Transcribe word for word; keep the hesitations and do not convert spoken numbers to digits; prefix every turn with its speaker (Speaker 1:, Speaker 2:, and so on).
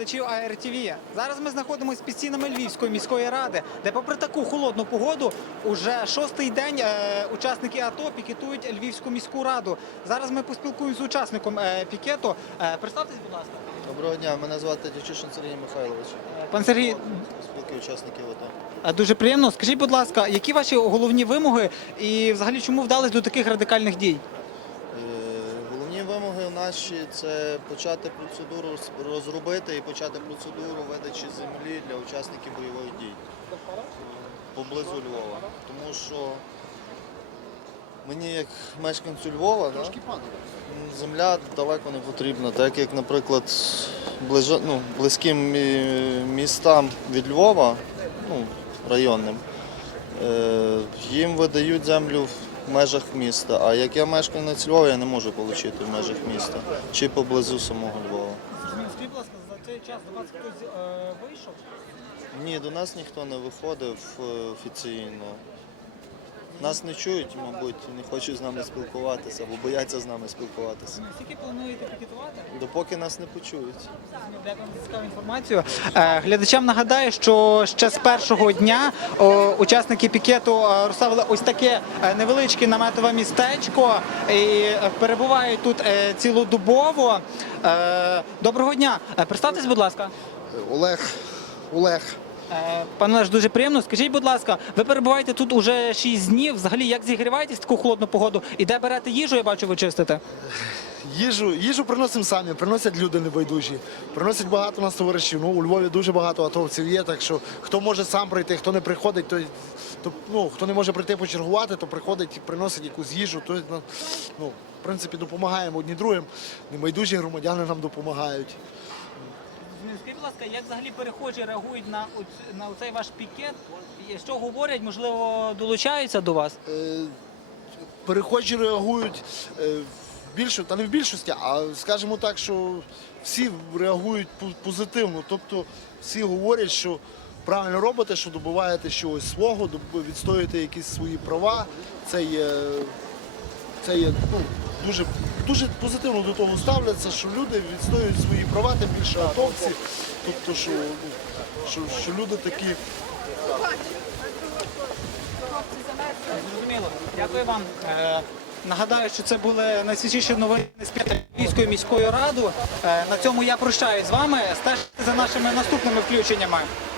Speaker 1: глядачів А Р Т В. Зараз ми знаходимося під стінами Львівської міської ради, де попри таку холодну погоду уже шостий день е, учасники АТО пікетують Львівську міську раду. Зараз ми поспілкуємося з учасником е, пікету. Е, представтесь, будь ласка.
Speaker 2: Доброго дня, мене звати Дячишин Сергій Михайлович.
Speaker 1: Пан Сергій,
Speaker 2: спілки учасників АТО.
Speaker 1: дуже приємно. Скажіть, будь ласка, які ваші головні вимоги і взагалі чому вдались до таких радикальних дій?
Speaker 2: Головні вимоги наші – це почати процедуру, розробити і почати процедуру видачі землі для учасників бойових дій поблизу Львова. Тому що мені, як мешканцю Львова, да, земля далеко не потрібна, так як, наприклад, ближ... ну, близьким містам від Львова, ну, районним, е... їм видають землю в межах міста, а як я мешканець Львова, я не можу отримати в межах міста чи поблизу самого Львова.
Speaker 1: Скажіть, будь ласка, за цей час до вас хтось е, вийшов?
Speaker 2: Ні, до нас ніхто не виходив офіційно. Нас не чують, мабуть, не хочуть з нами спілкуватися або бояться з нами спілкуватися.
Speaker 1: Скільки плануєте пікетувати?
Speaker 2: Допоки нас не почують.
Speaker 1: Дякую за цікаву інформацію. Глядачам нагадаю, що ще з першого дня учасники пікету розставили ось таке невеличке наметове містечко і перебувають тут цілодобово. Доброго дня. Представтесь, будь ласка.
Speaker 3: Олег. Олег.
Speaker 1: Пане Олеж, дуже приємно. Скажіть, будь ласка, ви перебуваєте тут уже шість днів. Взагалі, як зігріваєтесь в таку холодну погоду? І де берете їжу, я бачу, ви чистите?
Speaker 3: Їжу, їжу приносимо самі, приносять люди небайдужі. Приносять багато нас товаришів. Ну, у Львові дуже багато атовців є, так що хто може сам прийти, хто не приходить, то, то ну, хто не може прийти почергувати, то приходить і приносить якусь їжу. То, ну, в принципі, допомагаємо одні другим. Небайдужі громадяни нам допомагають.
Speaker 1: Скажіть, будь ласка, як взагалі перехожі реагують на, на цей ваш пікет? Що говорять, можливо, долучаються до вас?
Speaker 3: Перехожі реагують в більшості, та не в більшості, а скажімо так, що всі реагують позитивно. Тобто всі говорять, що правильно робите, що добуваєте чогось свого, відстоюєте якісь свої права. Це є, це є ну, дуже, дуже позитивно до того ставляться, що люди відстоюють свої права, тим більше атовці. Тобто, що, що, що люди такі.
Speaker 1: Зрозуміло. Дякую вам. Е, нагадаю, що це були найсвіжіші новини з Львівської міської ради. Е, на цьому я прощаюсь з вами. Стежте за нашими наступними включеннями.